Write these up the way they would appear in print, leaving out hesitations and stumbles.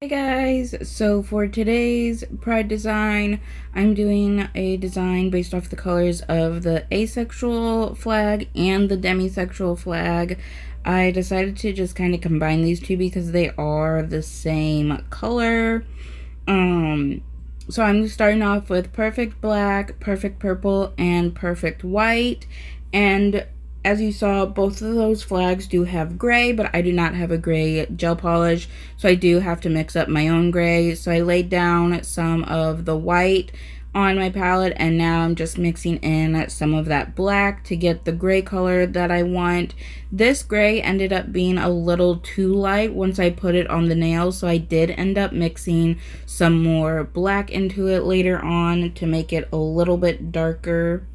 Hey guys, so for today's Pride design, I'm doing a design based off the colors of the asexual flag and the demisexual flag. I decided to just kind of combine these two because they are the same color. Um, so I'm starting off with perfect black, perfect purple, and perfect white. And as you saw, both of those flags do have gray, but I do not have a gray gel polish, so I do have to mix up my own gray. So I laid down some of the white on my palette, and now I'm just mixing in some of that black to get the gray color that I want. This gray ended up being a little too light once I put it on the nails, so I did end up mixing some more black into it later on to make it a little bit darker.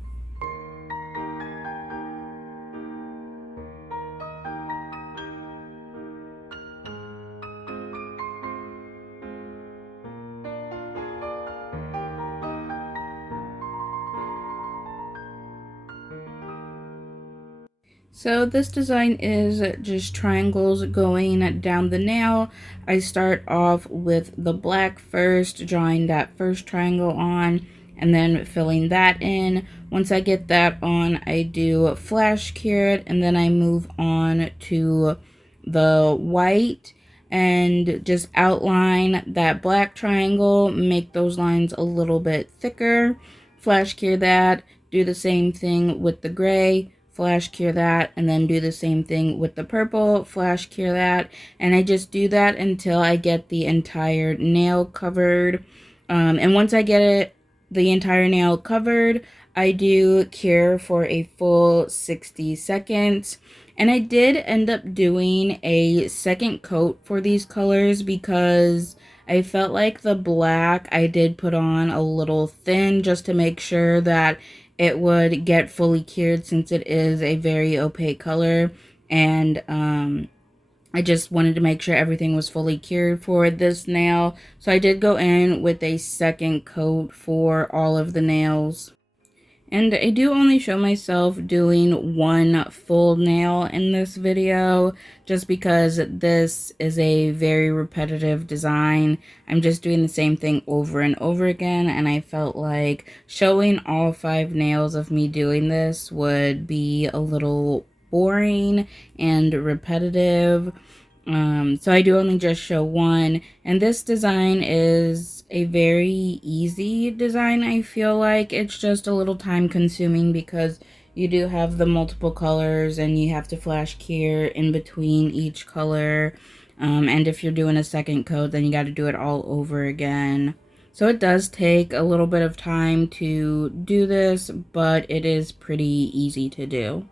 So this design is just triangles going down the nail. I start off with the black first, drawing that first triangle on, and then filling that in. Once I get that on, I do flash cure it, and then I move on to the white and just outline that black triangle, make those lines a little bit thicker, flash cure that, do the same thing with the gray, flash cure that, and then do the same thing with the purple, flash cure that, and I just do that until I get the entire nail covered. And once I get the entire nail covered, I do cure for a full 60 seconds. And I did end up doing a second coat for these colors because I felt like the black I did put on a little thin just to make sure that it would get fully cured since it is a very opaque color. And I just wanted to make sure everything was fully cured for this nail. So I did go in with a second coat for all of the nails. And I do only show myself doing one full nail in this video just because this is a very repetitive design. I'm just doing the same thing over and over again, and I felt like showing all 5 nails of me doing this would be a little boring and repetitive. So I do only just show one, and this design is a very easy design. I feel like it's just a little time consuming because you do have the multiple colors and you have to flash cure in between each color. And if you're doing a second coat, then you got to do it all over again. So it does take a little bit of time to do this, but it is pretty easy to do.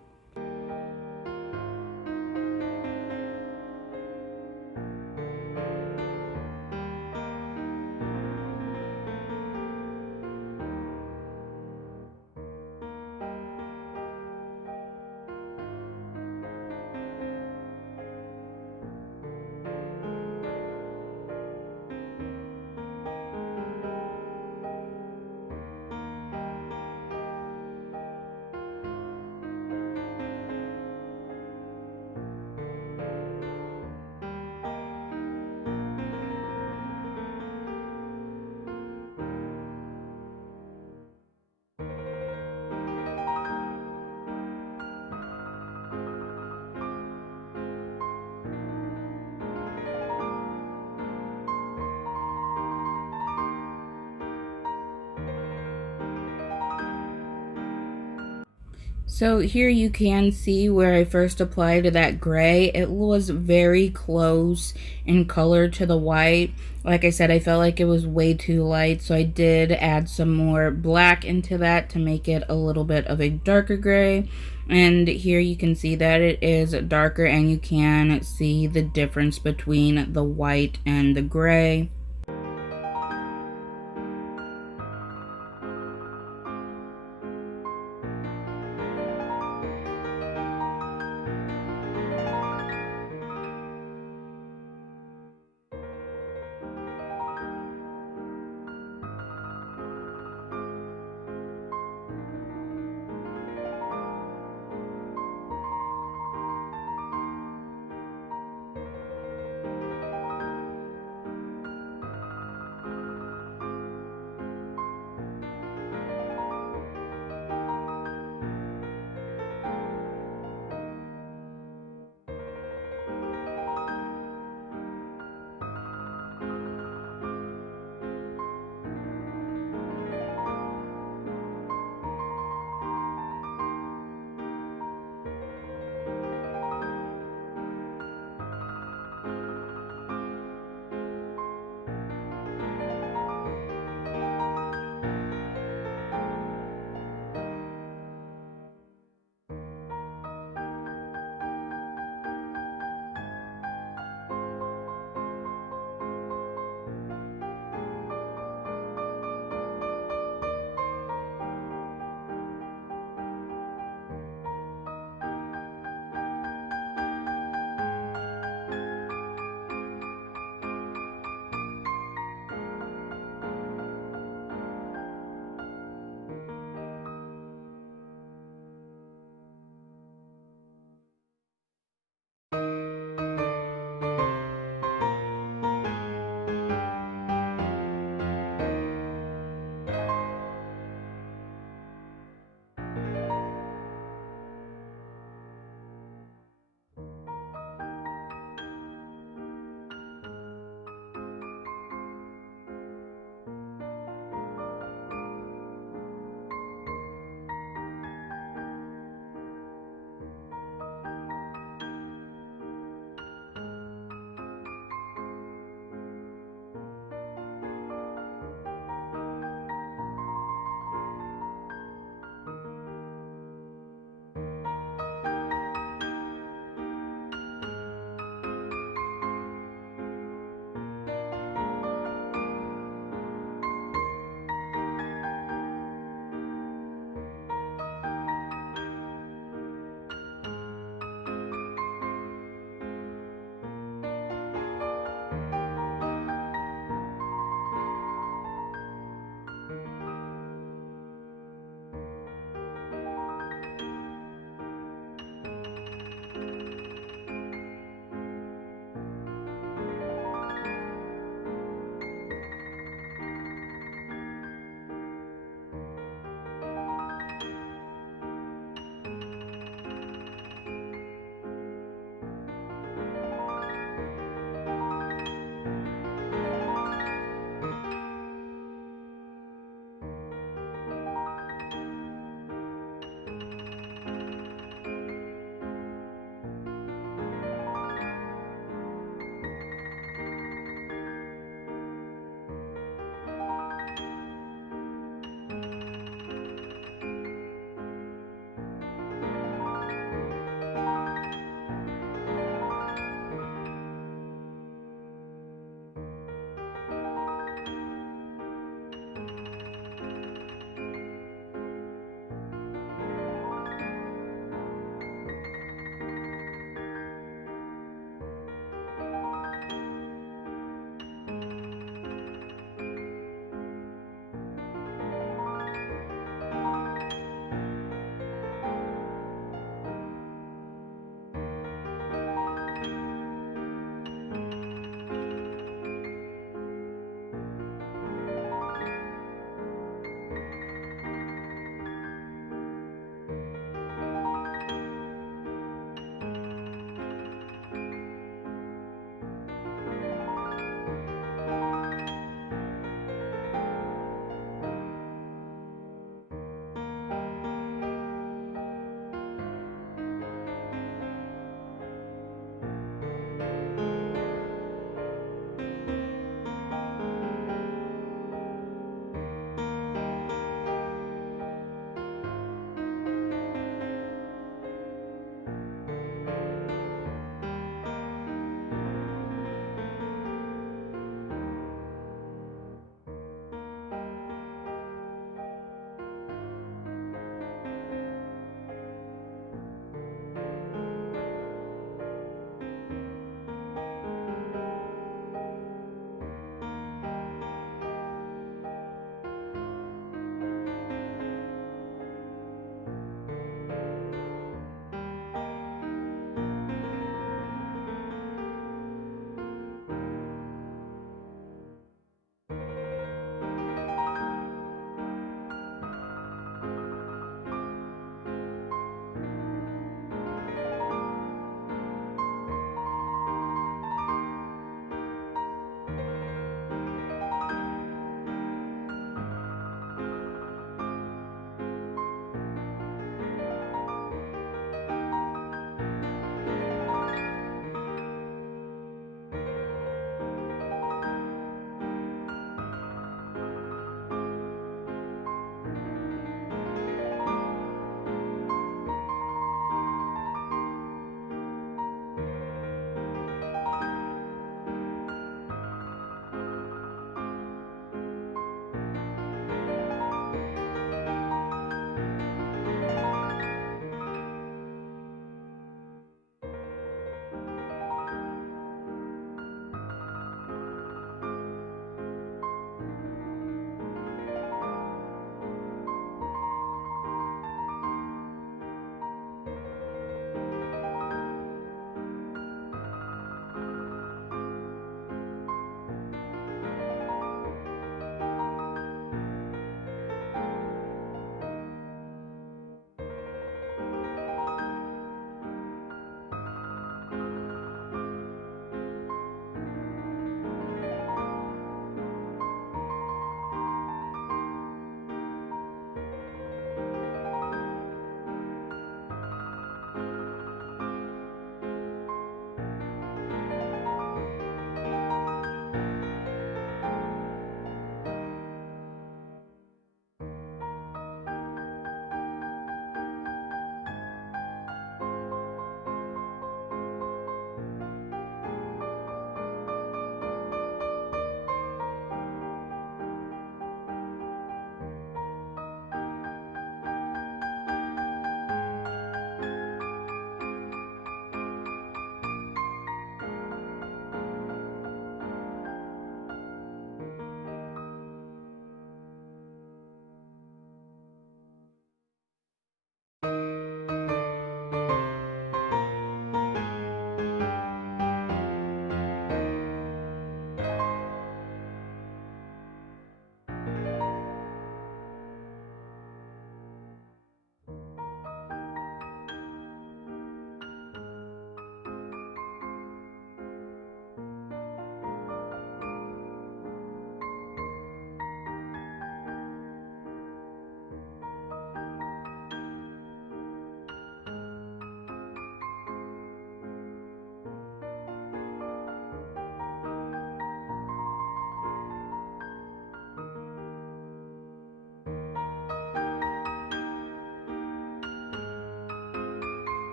So here you can see where I first applied that gray. It was very close in color to the white. Like I said, I felt like it was way too light, so I did add some more black into that to make it a little bit of a darker gray. And here you can see that it is darker, and you can see the difference between the white and the gray.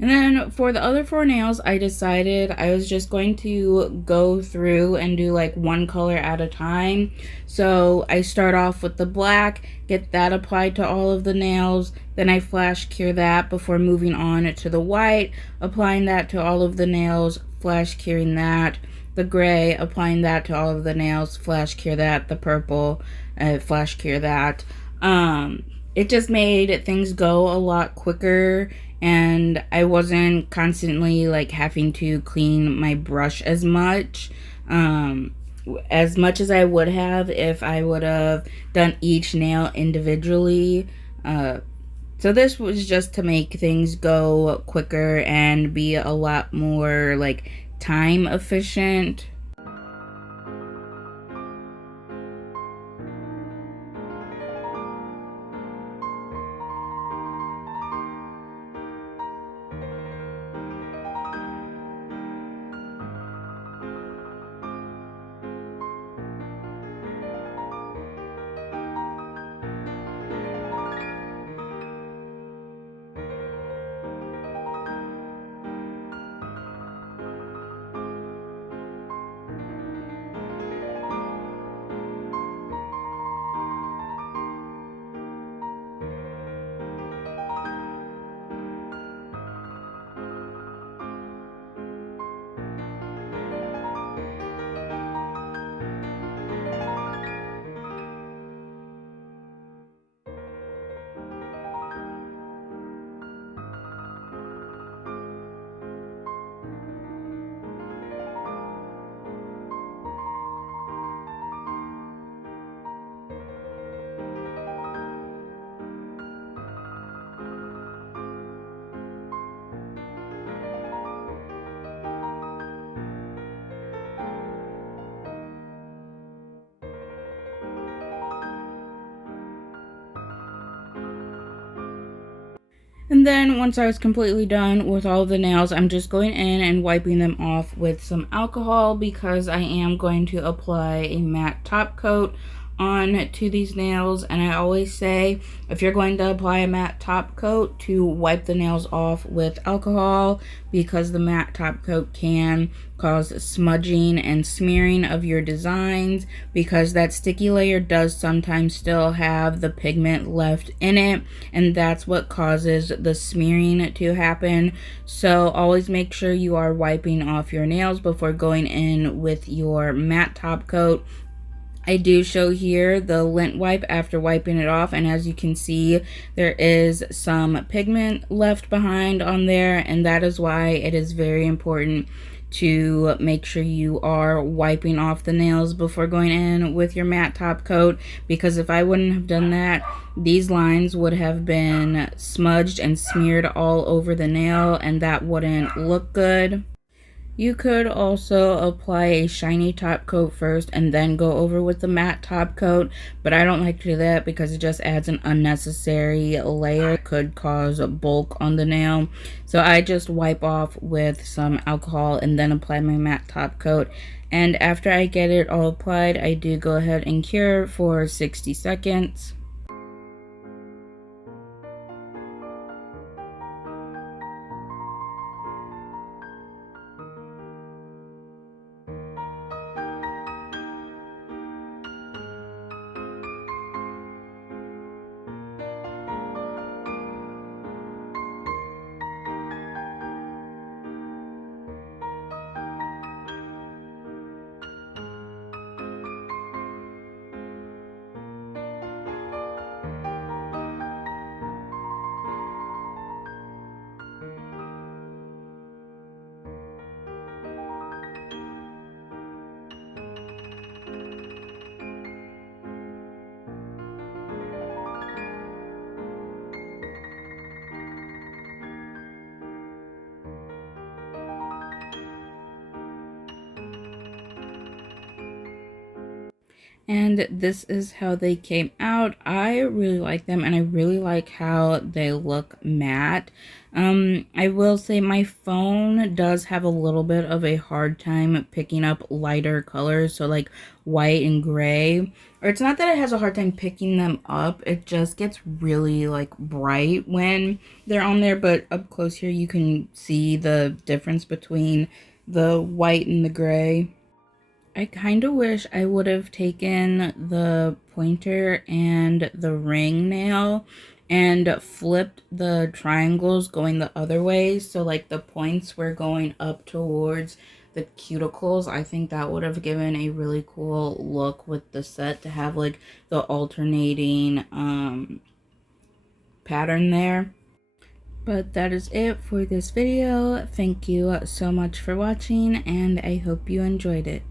And then for the other 4 nails, I decided I was just going to go through and do like one color at a time. So I start off with the black, get that applied to all of the nails, then I flash cure that before moving on to the white, applying that to all of the nails, flash curing that, the gray, applying that to all of the nails, flash cure that, the purple, flash cure that. It just made things go a lot quicker, and I wasn't constantly like having to clean my brush as much. As much as I would have if I would have done each nail individually. So this was just to make things go quicker and be a lot more like time efficient. And then once I was completely done with all of the nails, I'm just going in and wiping them off with some alcohol because I am going to apply a matte top coat on to these nails. And I always say if you're going to apply a matte top coat, to wipe the nails off with alcohol, because the matte top coat can cause smudging and smearing of your designs, because that sticky layer does sometimes still have the pigment left in it, and that's what causes the smearing to happen. So always make sure you are wiping off your nails before going in with your matte top coat. I do show here the lint wipe after wiping it off, and as you can see, there is some pigment left behind on there, and that is why it is very important to make sure you are wiping off the nails before going in with your matte top coat, because if I wouldn't have done that, these lines would have been smudged and smeared all over the nail, and that wouldn't look good. You could also apply a shiny top coat first and then go over with the matte top coat, but I don't like to do that because it just adds an unnecessary layer. It could cause a bulk on the nail. So I just wipe off with some alcohol and then apply my matte top coat. And after I get it all applied, I do go ahead and cure for 60 seconds. And this is how they came out. I really like them, and I really like how they look matte. I will say my phone does have a little bit of a hard time picking up lighter colors, so like white and gray. Or it's not that it has a hard time picking them up, it just gets really like bright when they're on there, but up close here you can see the difference between the white and the gray. I kind of wish I would have taken the pointer and the ring nail and flipped the triangles going the other way. So like the points were going up towards the cuticles. I think that would have given a really cool look with the set to have like the alternating pattern there. But that is it for this video. Thank you so much for watching, and I hope you enjoyed it.